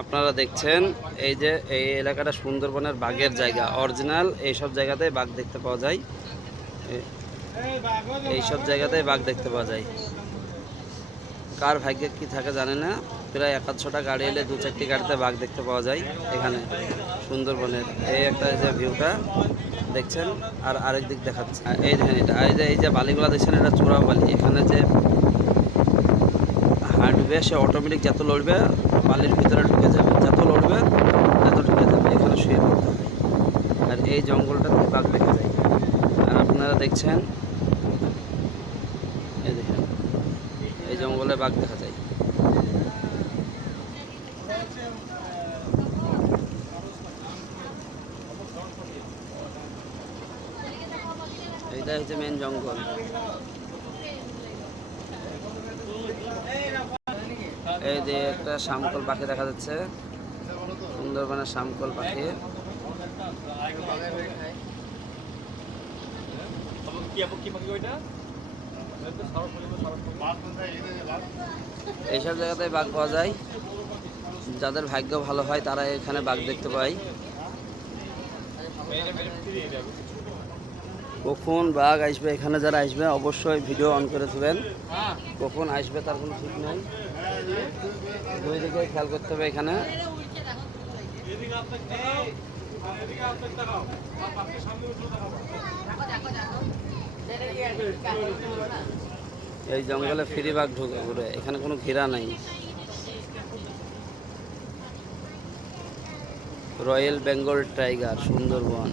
আপনারা দেখছেন এই যে এই এলাকাটা সুন্দরবনের বাঘের জায়গা, অরিজিনাল এইসব জায়গাতেই বাঘ দেখতে পাওয়া যায়। এইসব জায়গাতেই বাঘ দেখতে পাওয়া যায়। কার ভাগ্যে কি থাকে জানে না, প্রায় 1-2টা গাড়ি এলে 2-4টি গাড়িতে বাঘ দেখতে পাওয়া যায় এখানে সুন্দরবনের। এই একটা যে ভিউটা দেখছেন, আর আরেক দিক দেখাচ্ছে এই দেখেন, এটা এই যে বালিগুলা দেখছেন, এটা চূড়া বালি। এখানে যে হাঁটবে সে অটোমেটিক যত লড়বে বালির ভিতরে ঢুকে যাবে, যত লড়বে তত ঢুকে যাবে, এখানে শুয়ে পড়তে হয়। আর এই জঙ্গলটাতে বাঘ দেখা যায়। আর আপনারা দেখছেন এই দেখেন, এই জঙ্গলে বাঘ দেখা যায়। এইটা হচ্ছে মেন জঙ্গল। এই যে একটা শামকল পাখি দেখা যাচ্ছে, সুন্দরবনের শামকল পাখি। এইসব জায়গাতে বাঘ পাওয়া যায়। যাদের ভাগ্য ভালো হয় তারা এখানে বাঘ দেখতে পায়। কখন বাঘ আসবে এখানে, যারা আসবে অবশ্যই ভিডিও অন করে দেবেন। কখন আসবে তার কোনো ঠিক নেই, দুই দিকে খেয়াল করতে হবে এখানে। এই জঙ্গলে ফ্রি বাঘ ঢুকে ঘুরে, এখানে কোনো ঘেরা নাই। Royal Bengal tiger Sundarban.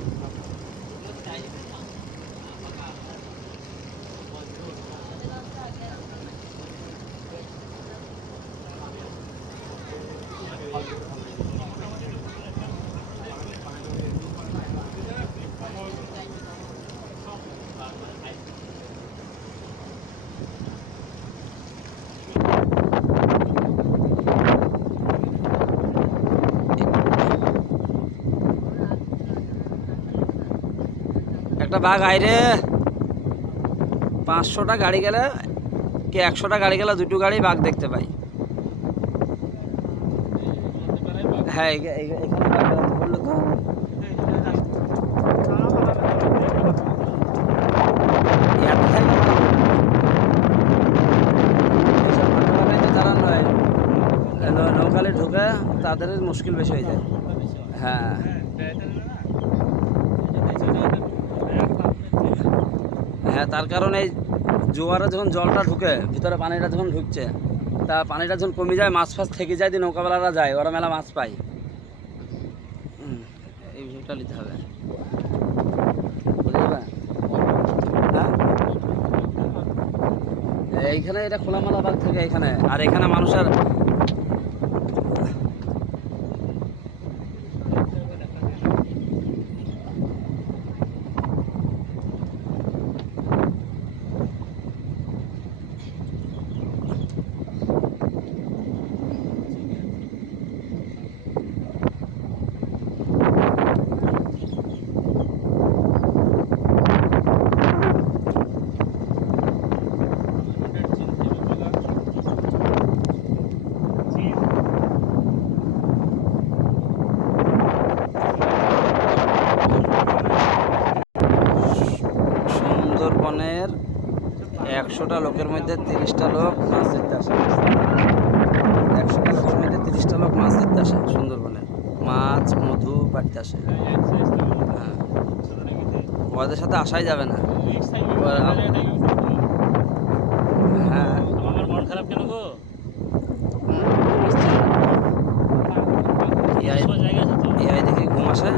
একটা বাঘ আইরে, 500টা গাড়ি গেলে কি 100টা গাড়ি গেলে 2টো গাড়ি বাঘ দেখতে পাই। হ্যাঁ এখানে বললো তো যারা নয় নৌকালে ঢুকে তাদের মুশকিল বেশি হয়ে যায়। হ্যাঁ হ্যাঁ, তার কারণে এই জোয়ারে যখন জলটা ঢুকে ভিতরে, পানিটা যখন ঢুকছে, তা পানিটা যখন কমে যায়, মাছ ফাছ থেকে যায়, দিয়ে নৌকাওয়ালারা যায়, ওরা মেলা মাছ পায়। এই বিষয়টা নিতে হবে, বুঝলি? হ্যাঁ, এইখানে এটা খোলামেলা বাঘ থাকে এখানে, আর এখানে মানুষের সুন্দরবনের 100টা লোকের মধ্যে 30টা লোক মাছ ধরতে আসে। 100টা লোকের মধ্যে 30টা লোক মাছ ধরতে আসে সুন্দরবনে, মাছ মধু পাড়তে আসে। হ্যাঁ, ওদের সাথে আসাই যাবে না। হ্যাঁ, আমার মন খারাপ কেন গো? এই দেখে ঘুম আসে।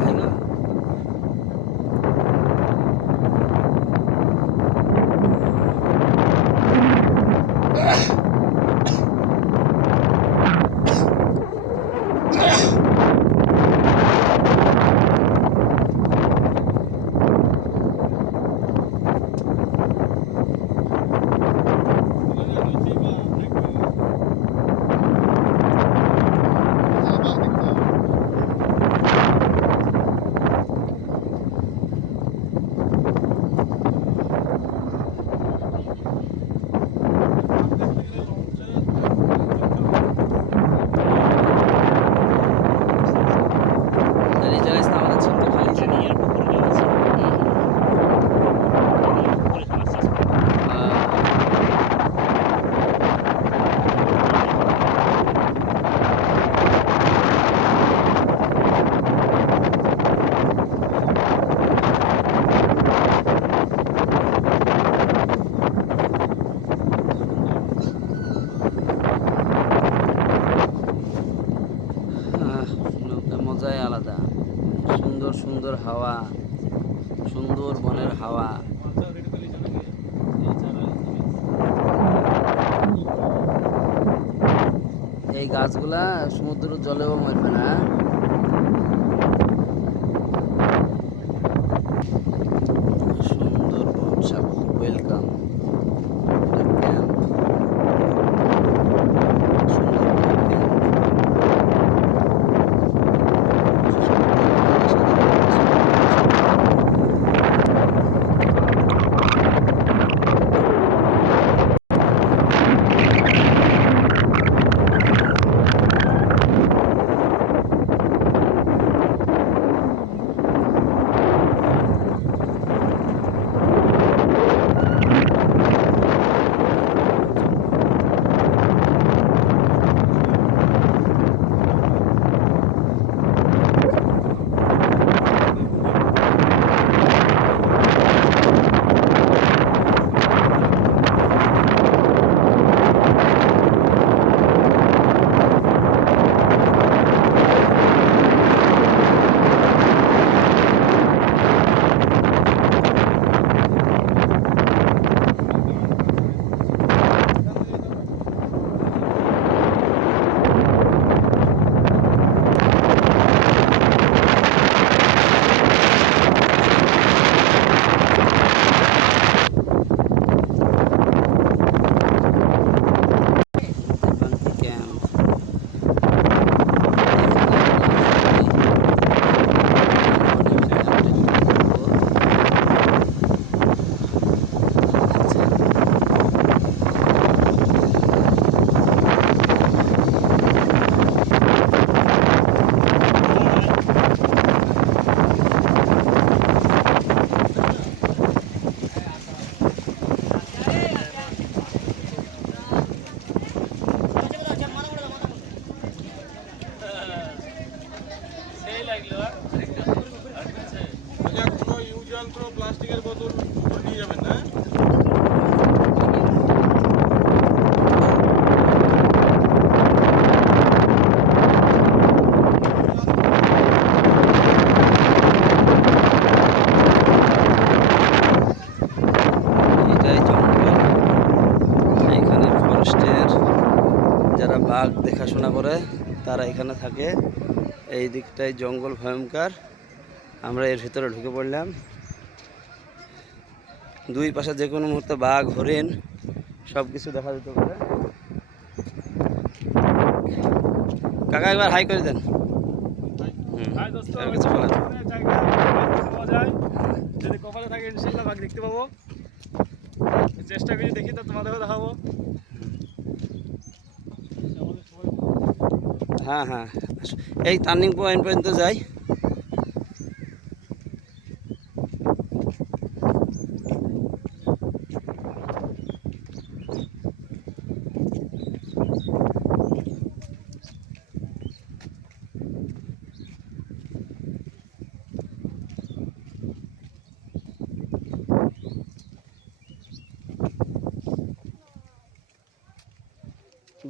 আলাদা। সুন্দর সুন্দর হাওয়া, সুন্দর বনের হাওয়া। এই গাছগুলা সমুদ্রের জলেও মরবে না। সুন্দর স্বাগত, ওয়েলকাম। ক্যাম্প, সুন্দর প্লাস্টিকের বোতল নিয়ে যাবেন না। এটাই জঙ্গল। এইখানে ফরেস্টের যারা বাঘ দেখাশোনা করে তারা এখানে থাকে। এই দিকটাই জঙ্গল ভয়ঙ্কর। আমরা এর ভিতরে ঢুকে পড়লাম। দুই পাশে যে কোনো মুহূর্তে বাঘ, হরিণ সব কিছু দেখা যেতে পারে। কাকা একবার হাই করে দেন। আর কিছু বলেন? যদি কপালে থাকে ইনশাল্লাহ বাঘ দেখতে পাবো। চেষ্টা করি, দেখি তো তোমাদেরও দেখাবো। হ্যাঁ হ্যাঁ, এই টার্নিং পয়েন্ট পর্যন্ত যাই।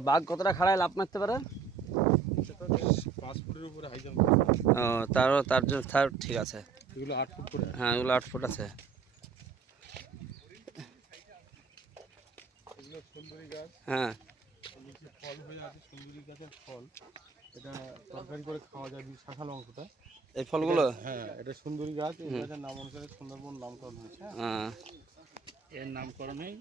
বাঘ কতটা খাড়ায় লাফ মারতে পারে? 5 ফুটের উপরে হাই জাম্প। ও, তার জন্য ঠিক আছে। এগুলো 8 ফুট করে। হ্যাঁ, এগুলো 8 ফুট আছে। এগুলো সুন্দরী গাছ। হ্যাঁ, নিচে ফল হয়ে আছে, সুন্দরী গাছের ফল। এটা তরকারি করে খাওয়া যায়, শাখালো অংশটা। এই ফলগুলো। হ্যাঁ, এটা সুন্দরী গাছ। এই গাছের নাম অনুসারে সুন্দরবন নামকরণ হয়েছে। হ্যাঁ, এর নামকরণেই